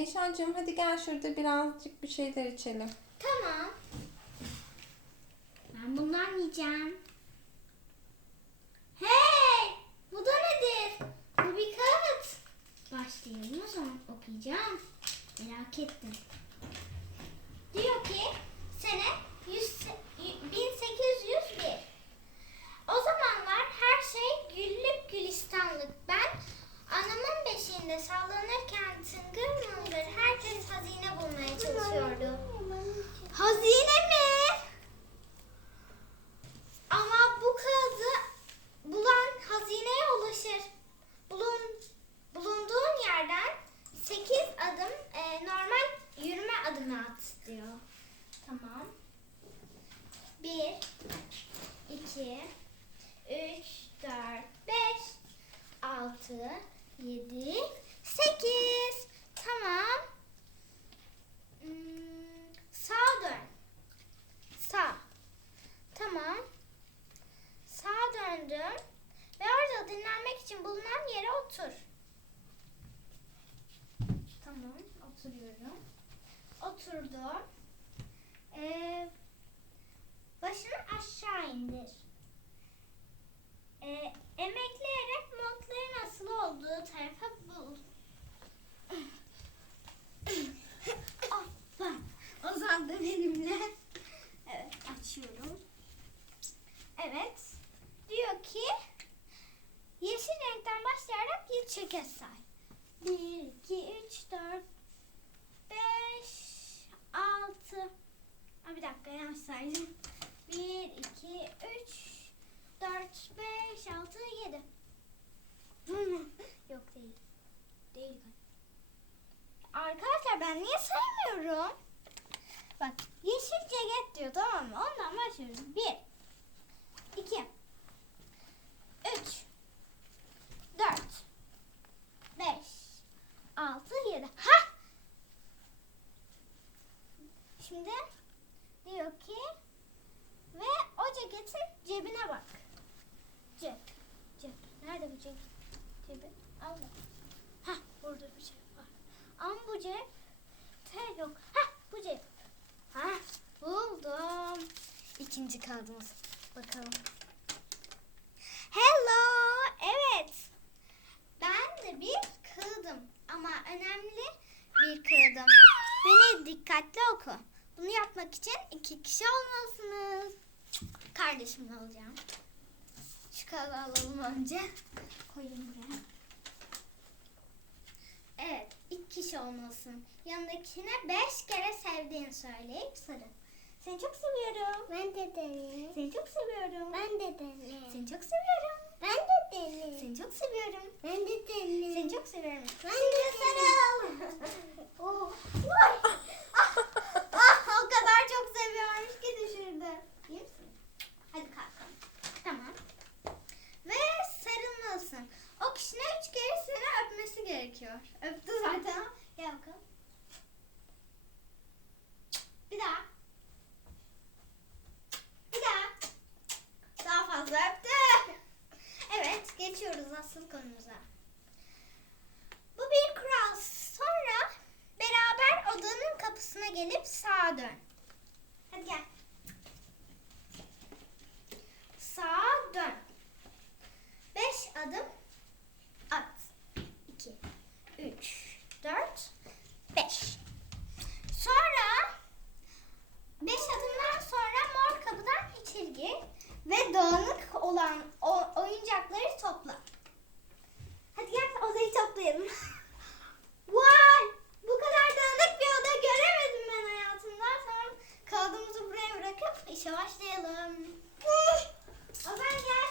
Eyşancığım hadi gel şurada birazcık bir şeyler içelim. Tamam. Ben bundan yiyeceğim. Hey! Bu da nedir? Bu bir kağıt. Başlayalım o zaman. Okuyacağım. Merak ettim. Diyor ki sene 100 1801. O zamanlar her şey güllük gülistanlık. Ben anamın beşiğinde sallanırken tıngır mıngır herkes hazine bulmaya çalışıyordu. Hazine mi? Ama bu kağıdı bulan hazineye ulaşır. Bulun, bulunduğun yerden 8 adım e, normal yürüme adımı at diyor. Tamam. 1 2 3 4 5 6 7 8 Tamam. 6, 7. Yok değil. Değil. Arkadaşlar ben niye saymıyorum? Bak yeşil ceket diyor tamam mı? Ondan başlıyoruz. 1 2 3 4 5 6 7 Ha! Şimdi diyor ki ve o ceketin cebine bak. Cep. Cep. Nerede bu cep? Cebi. Al bak. Ha burada bir cep var. Ama bu cep T yok. Ha bu cep. Ha buldum. İkinci kağıdımız. Bakalım. Hello. Evet. Ben de bir kağıdım. Ama önemli bir kağıdım. Beni dikkatli oku. Bunu yapmak için iki kişi olmalısınız. Kardeşimle olacağım. Şu kağıdı alalım önce. Koyayım buraya. Evet, iki kişi olmalısın. Yanındakine beş kere sevdiğini söyleyip sarıl. Seni çok seviyorum. Ben de derim. Seni çok seviyorum. Ben de derim. Seni çok seviyorum. Ben de derim. Seni çok seviyorum. Ben de derim. Seni çok seviyorum. Ben de sarıl. Oh. Vay. ah, ah, o kadar çok seviyormuş ki düşürdü. İyi misin? Hadi kalkalım. Tamam. Ve sarılmalısın. O kişinin üç kere seni öpmesi gerekiyor. Hadi başlayalım. Ozan gel.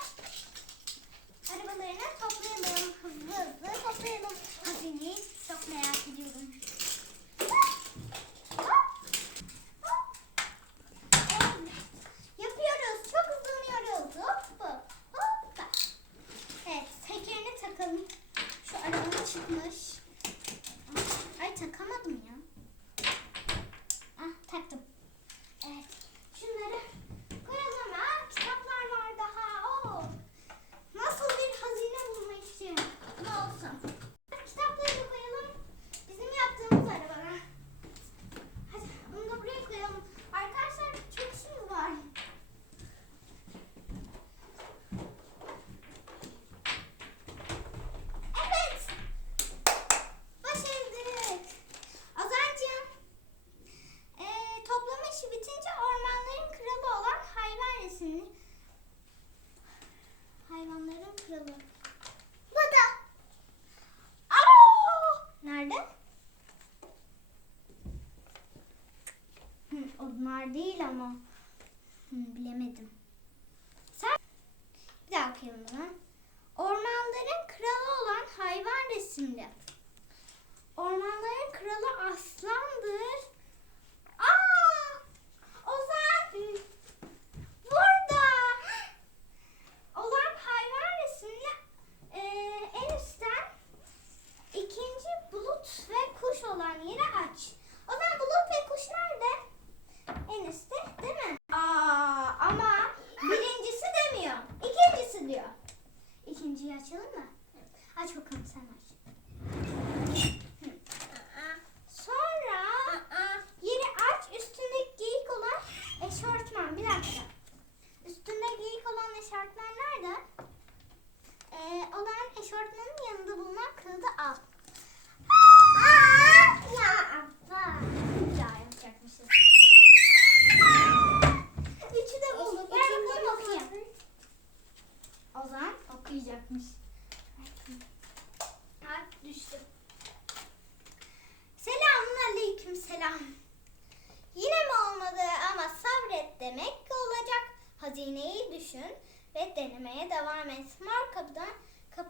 Arabalarını toplayalım. Hızlı hızlı toplayalım. Hazineyi çok merak ediyorum. Denemeye devam et. Mor kapıdan kap,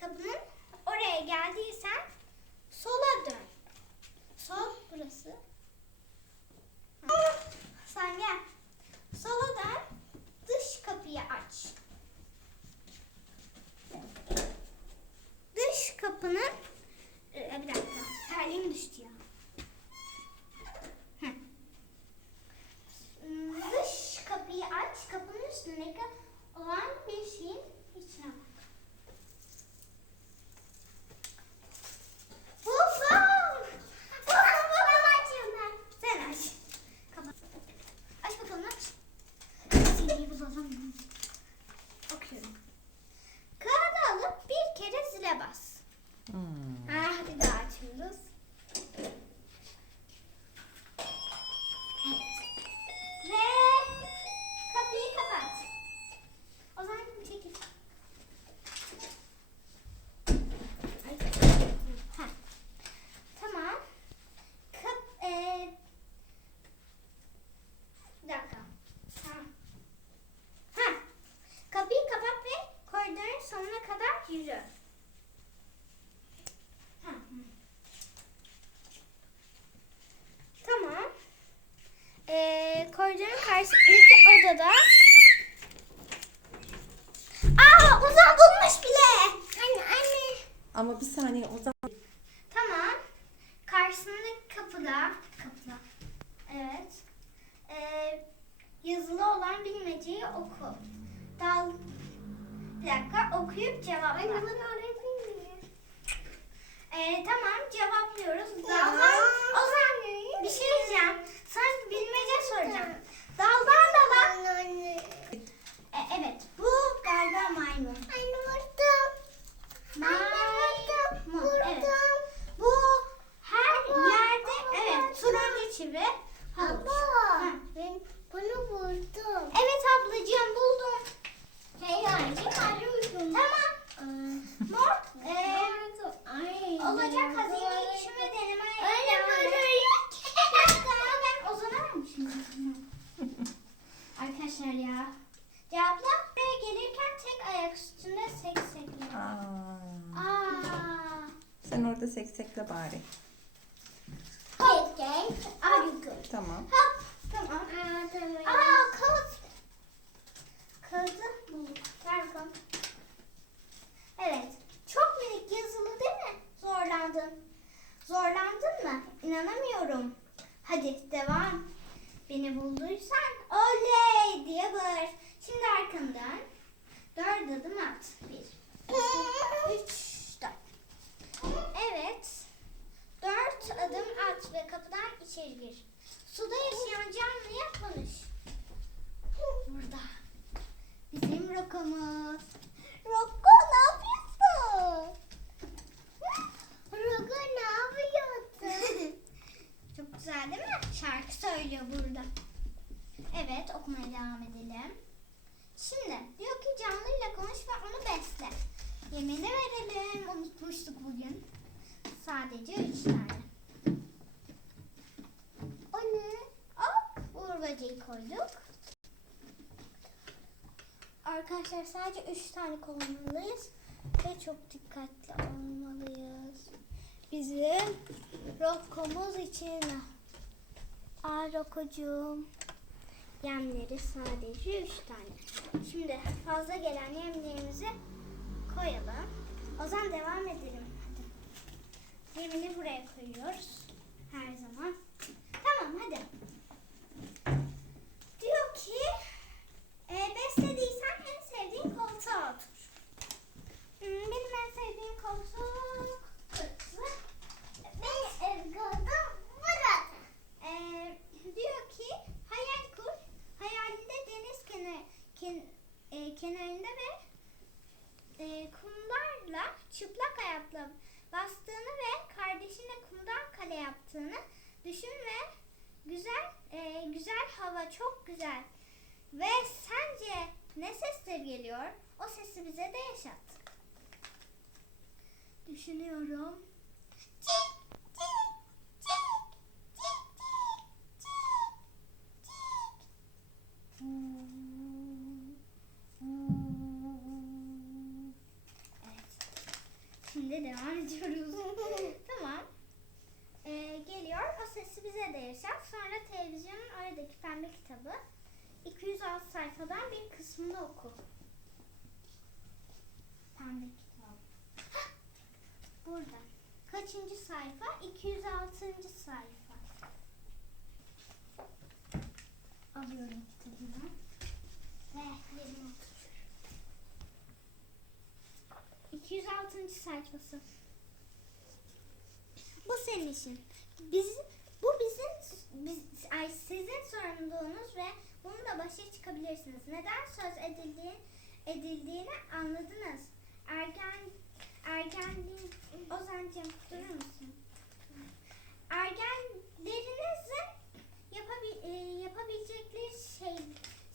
kapının oraya geldiysen sola dön. Sol burası. Ha. Sen gel. Sola dön. Dış kapıyı aç. Dış kapının Ee, bir dakika. Terliğim düştü ya. Hı. Hmm, Dış kapıyı aç. Kapının üstündeki olan bir şeyin içine bak. Buldum. Buldum buldum açıyorum ben. Sen aç. Kapat. Aç bakalım aç. Seni bulalım. Okuyorum. Kağıdı alıp bir zile bas. Hmm. Ha, hadi daha açıyoruz. Ve kapıyı kapat. O zaman çekil. Ha. Tamam. Kap, e, bir dakika. Tamam. Ha. Kapıyı kapat ve koridorun sonuna kadar yürü. Ha. Tamam. Ee, karşısındaki odada Aa Ozan bulmuş bile. Anne anne. Ama bir saniye o zaman Tamam. Karşısındaki kapıda kapıda. Evet. Ee, yazılı olan bilmeceyi oku. Dal bir dakika okuyup cevapla. Anne bana öğreteyim mi? Ee, tamam cevaplıyoruz. Daldan Ozan bir şey diyeceğim. Sana bilmece soracağım. Daldan dala. E, evet bu galiba maymun. Anne vurdum. Maymun. Evet. Bu her yerde evet turuncu çivi. havuç. Baba. Ha. Ben bunu vurdum. Evet ablacığım buldum. Tamam. Mor. Ee, olacak hazine içime deneme. Anne Tamam ben Ozan'a vermişim. Arkadaşlar ya. Cevapla. Buraya gelirken tek ayak üstünde seksekle. Aa, Aa. sen orada seksekle bari. Hop. Are you good? Tamam. Hop. Tamam. Aa kağıt. Kağıdı bulduk. Ver bakalım. Evet. Çok minik yazılı değil mi? Zorlandın. Zorlandın mı? İnanamıyorum. Hadi devam. Beni bulduysan oley diye bağır. Şimdi arkamdan dört adım at. Bir, iki, üç, dört. Evet. Dört adım at ve kapıdan içeri gir. Suda yaşayan canlıya konuş. Burada. Rokomuz. Roko ne yapıyorsun? Rogo ne yapıyorsun? Çok güzel değil mi? Şarkı söylüyor burada. Evet okumaya devam edelim. Şimdi diyor ki canlıyla konuş ve onu besle. Yemini verelim. Unutmuştuk bugün. Sadece üç tane. O ne? Hop Arkadaşlar sadece 3 tane kullanmalıyız. Ve çok dikkatli olmalıyız. Bizim rokomuz için. Aa rokocuğum. Yemleri sadece 3 tane. Şimdi fazla gelen yemlerimizi koyalım. O zaman devam edelim. Hadi. Yemini buraya koyuyoruz. Her zaman. Tamam hadi. Diyor ki e, beslediysen en sevdiğin koltuğa otur. Hmm, benim en sevdiğim koltuk burası. Ben evladım burada. E, diyor ki hayal kur. Hayalinde deniz kenar, ken, e, kenarında ve e, kumlarla çıplak ayakla bastığını ve kardeşine kumdan kale yaptığını düşün ve güzel e, güzel çok güzel ve sence ne sesler geliyor? O sesi bize de yaşat. Düşünüyorum. Cik, cik, cik, cik, cik, cik, cik. Hmm, hmm. Evet. Şimdi devam ediyoruz. tamam. Ee, geliyor. O sesi bize de yaşat. Sonra televizyonun oradaki pembe kitabı 206 sayfadan bir kısmını oku. Pembe kitap. Hah! Burada. Kaçıncı sayfa? 206. sayfa. Alıyorum kitabını. Ve yerine oturuyorum. 206. sayfası. Bu senin işin. Biz, biz, ay, sizin sorumluluğunuz ve bununla başa çıkabilirsiniz. Neden söz edildiği, edildiğini anladınız. Ergen ergenliğin Ozancığım durur musun? Ergenlerinizin yapabil, e, yapabilecekleri şey,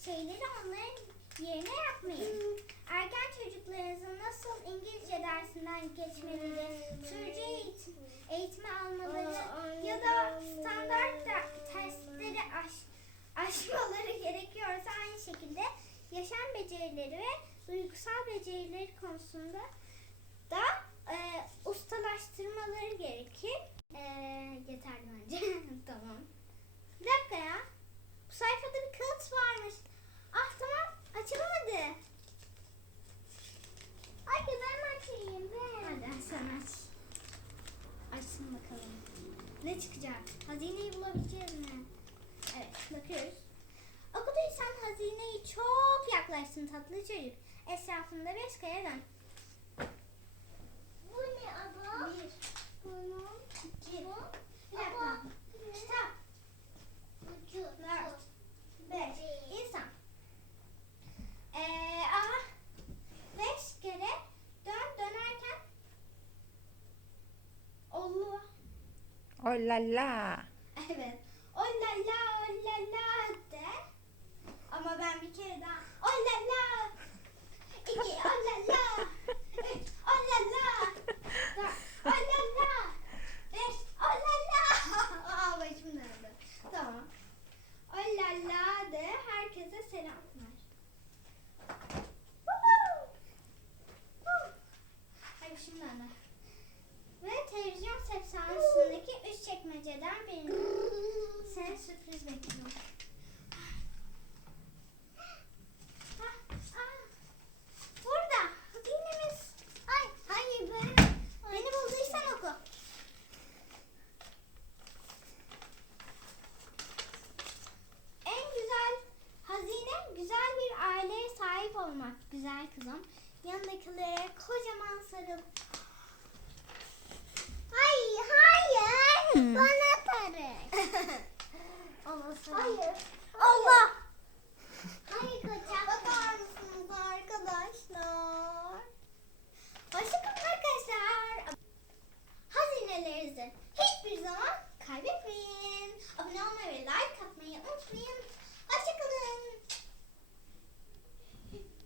şeyleri onların yerine yapmayın. Ergen çocuklarınızın nasıl İngilizce dersinden geçmeleri, sürücü eğitim, eğitimi almaları aş, aşmaları gerekiyorsa aynı şekilde yaşam becerileri ve duygusal becerileri konusunda da e, ustalaştırmaları gerekir. E, yeterli bence. tamam. Bir dakika ya. Bu sayfada bir kağıt varmış. Ah tamam. Açılmadı. Hadi ben açayım ben. Hadi sen aç. Açsın bakalım. Ne çıkacak? Hazineyi bulabileceğiz mi? Evet bakıyoruz. Okuduysan hazineyi çok yaklaştın tatlı çocuk. Etrafında beş kere dön. Bu ne abla? Bir, Bunun iki, bu. bir dakika. Kitap, dört, beş. İnsan. Ee, aha. Beş kere dön dönerken Allah. Oh la la. Evet. Yanındakilere kocaman sarıl. Hayır, hayır. Hmm. Bana sarıl. Ona. Hayır. Allah. Hayır kocam. Bakar mısınız arkadaşlar? Hoşçakalın arkadaşlar. Hazinelerinizi hiçbir zaman kaybetmeyin. Abone olmayı ve like atmayı unutmayın.